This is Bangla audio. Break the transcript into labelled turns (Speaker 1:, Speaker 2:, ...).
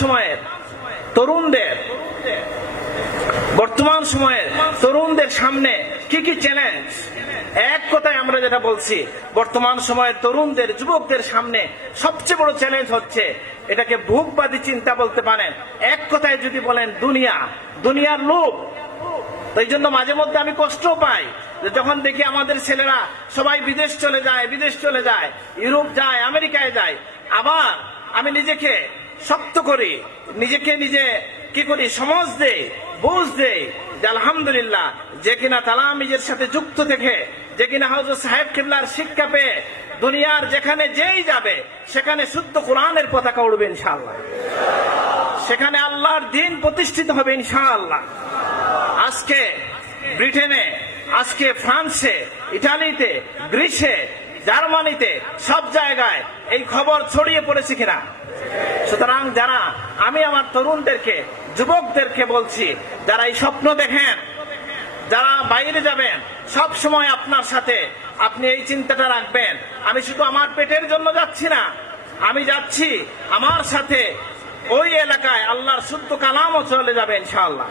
Speaker 1: সময়ের তরুণদের, বর্তমান সময়ের তরুণদের সামনে কি কি চ্যালেঞ্জ এক কথায় আমরা যেটা বলছি, বর্তমান সময়ের তরুণদের, যুবকদের সামনে সবচেয়ে বড় চ্যালেঞ্জ হচ্ছে এটাকে ভোগবাদী চিন্তা বলতে পারেন। এক কথায় যদি বলেন দুনিয়া, দুনিয়ার তো এই জন্য মাঝে মধ্যে আমি কষ্ট পাই যখন দেখি আমাদের ছেলেরা সবাই বিদেশ চলে যায়, বিদেশ চলে যায়, ইউরোপ যায়, আমেরিকায় যায়, আবার আমি নিজেকে শক্ত করি, নিজেকে নিজে কি করি, সমাজ দেই, বুঝ যে আলহামদুলিল্লাহ, যে কিনা তালামিজের সাথে যুক্ত থেকে, যে কিনা হজরত সাহেব কিবলার শিক্ষা পেয়ে, দুনিয়ার যেখানে যেই যাবে, সেখানে শুদ্ধ কোরআনের পতাকা উড়বে ইনশাআল্লাহ। সেখানে আল্লাহর দিন প্রতিষ্ঠিত হবে ইনশাআল্লাহ। আজকে ব্রিটেনে, আজকে ফ্রান্সে, ইটালিতে, গ্রিসে, জার্মানিতে সব জায়গায় এই খবর ছড়িয়ে পড়েছে কিনা? সুতরাং যারা আমি আমার তরুণদেরকে, যুবকদেরকে বলছি, যারা এই স্বপ্ন দেখেন, যারা বাইরে যাবেন, সব সময় আপনার সাথে আপনি এই চিন্তাটা রাখবেন। আমি শুধু আমার পেটের জন্য যাচ্ছি না, আমি যাচ্ছি আমার সাথে ওই এলাকায় আল্লাহর শুদ্ধ কালামও চলে যাবে ইনশাআল্লাহ।